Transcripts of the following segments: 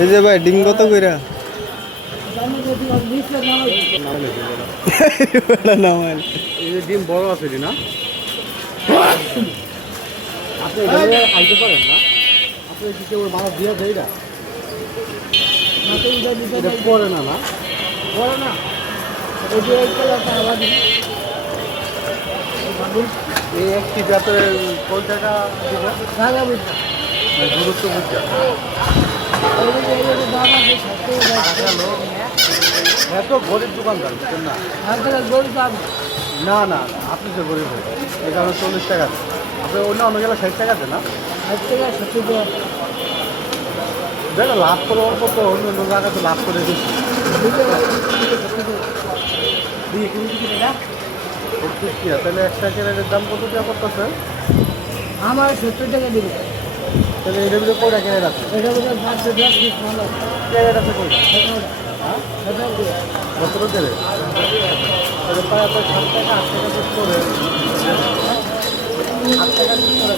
এই যে ভাই ডিম কত কইরা ডিম বড় আছে না আপনি খাইতে পারেন না আপনি কি ওর মারা দিয়ে দেয় না পরে না না পরে না এই একটি ব্যাপারে কোন টাকা দূরত্ব এত গরিব দোকানদার না না না আপনি তো গরিব এই কারণে 40 টাকা আপনি অন্য গেলে 60 টাকা দেন না 60 টাকা 70 টাকা দেখো লাভ করে অল্প তো অন্য অন্য জায়গাতে লাভ করে দিচ্ছি তাহলে একটা কেনারের দাম কত টাকা করতেছে আমার 70 টাকা দিবে তাহলে এটার ভিতরে কয়টা কেনার আছে এটা বোধহয় 5-10 পিস মাল আছে কেনার আছে কয়টা হ্যাঁ কত দেবে তাহলে প্রায় আপনার 7 টাকা 8 টাকা পিস করে 8 টাকা পিস করে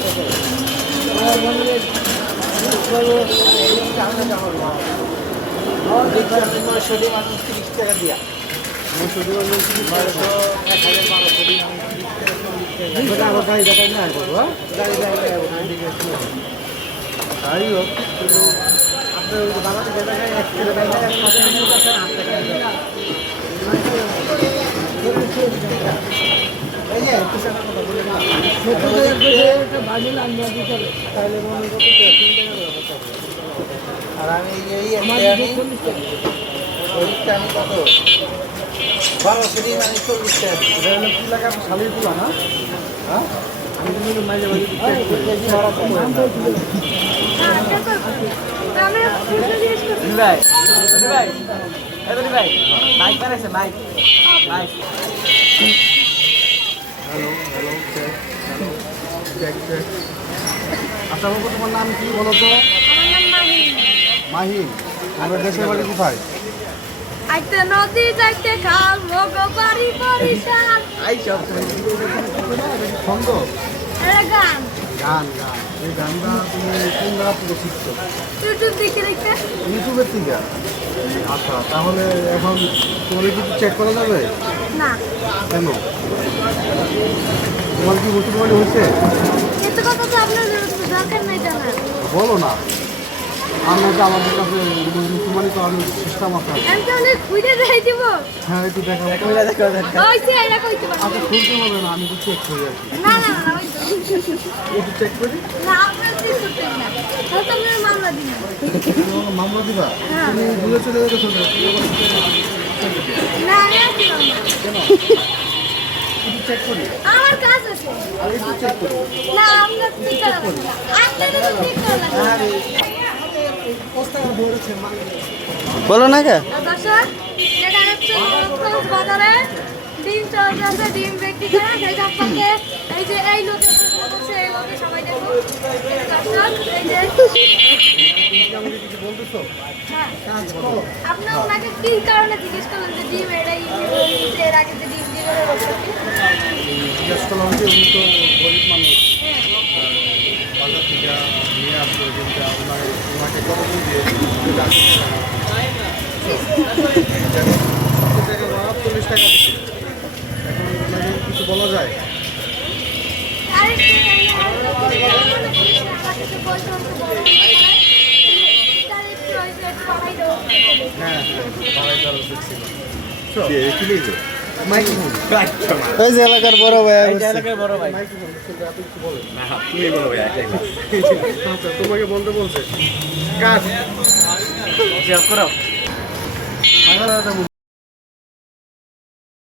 টাকা দিয়া গাড়ি দেখাই না গাড়ি হোক কিন্তু আপনার বাবাকে দেখায় 1 কিলো গাড়ি আর আমি এই কত 12 মানে 40 টাকা কি লাগে শালির পুলা না হ্যাঁ আমি কিন্তু মাঝে মাঝে ভাই ভাই ভাই বাইক বানাইছে bike bike hello hello check check আচ্ছা বাবু তোমার নাম কি বলো তো মাহিন আমার দেশের বাড়ি কোথায় আইতে নদী যাইতে খাল মগো বাড়ি বরিশাল আই সব ছন্দ এটা গান গান গান এই গানটা তুমি কোন জায়গা থেকে শিখছো ইউটিউব দেখে দেখে ইউটিউবের থেকে আচ্ছা তাহলে এখন তোমার কিছু চেক করা যাবে না কেন তোমার কি মুসলমানি হয়েছে এত কথা তো আপনার দরকার নাই জানার বলো না আমরা তো আমাদের কাছে মুসলমানি তো আমি সিস্টেম আছে আমি তো অনেক খুঁজে দেখাই দিব হ্যাঁ একটু দেখাবো ওইছে এটা কইতে পারবো আচ্ছা খুলতে হবে না আমি তো চেক করি আর কি না না না ওই একটু চেক করি না আপনার কি করতে না তাহলে তো আপনার মামলা দিবেন তোমাকে মামলা দিবা হ্যাঁ। তুমি দূরে চলে যেতে চলে না আমি আসি না। কেন একটু চেক করি আমার কাজ আছে আর একটু চেক করি না আমরা ঠিক করা লাগবে না আপনাদের তো ঠিক করা লাগবে পোস্টার ধরেছে মানে বলো না কে দর্শক এটা হচ্ছে নবাবগঞ্জ বাজারে ডিম চাষ আছে ডিম বিক্রি করে সেই আপনাকে এই যে এই লোকে বলছে এই লোকে সবাই দেখো দর্শক এই যে আমাকে কিছু বলতেছো হ্যাঁ কাজ করো আপনি ওনাকে কি কারণে জিজ্ঞেস করলেন যে ডিম এটাই এর আগে যে ডিম দিয়ে করে বলছেন জিজ্ঞেস করলাম যে উনি তো গরিব মানুষ বাজার থেকে নিয়ে আসলো কিন্তু ওনাকে কতদিন দিয়ে টাকা 40 টাকা দিচ্ছে এখন ওনাকে কিছু বলা যায় আরেকটু আমাকে তো বলতে হ্যাঁ বাড়াই দেওয়ার উচিত ছিল ওই যে এলাকার বড় ভাই তোমাকে বলতে বলছে কাজ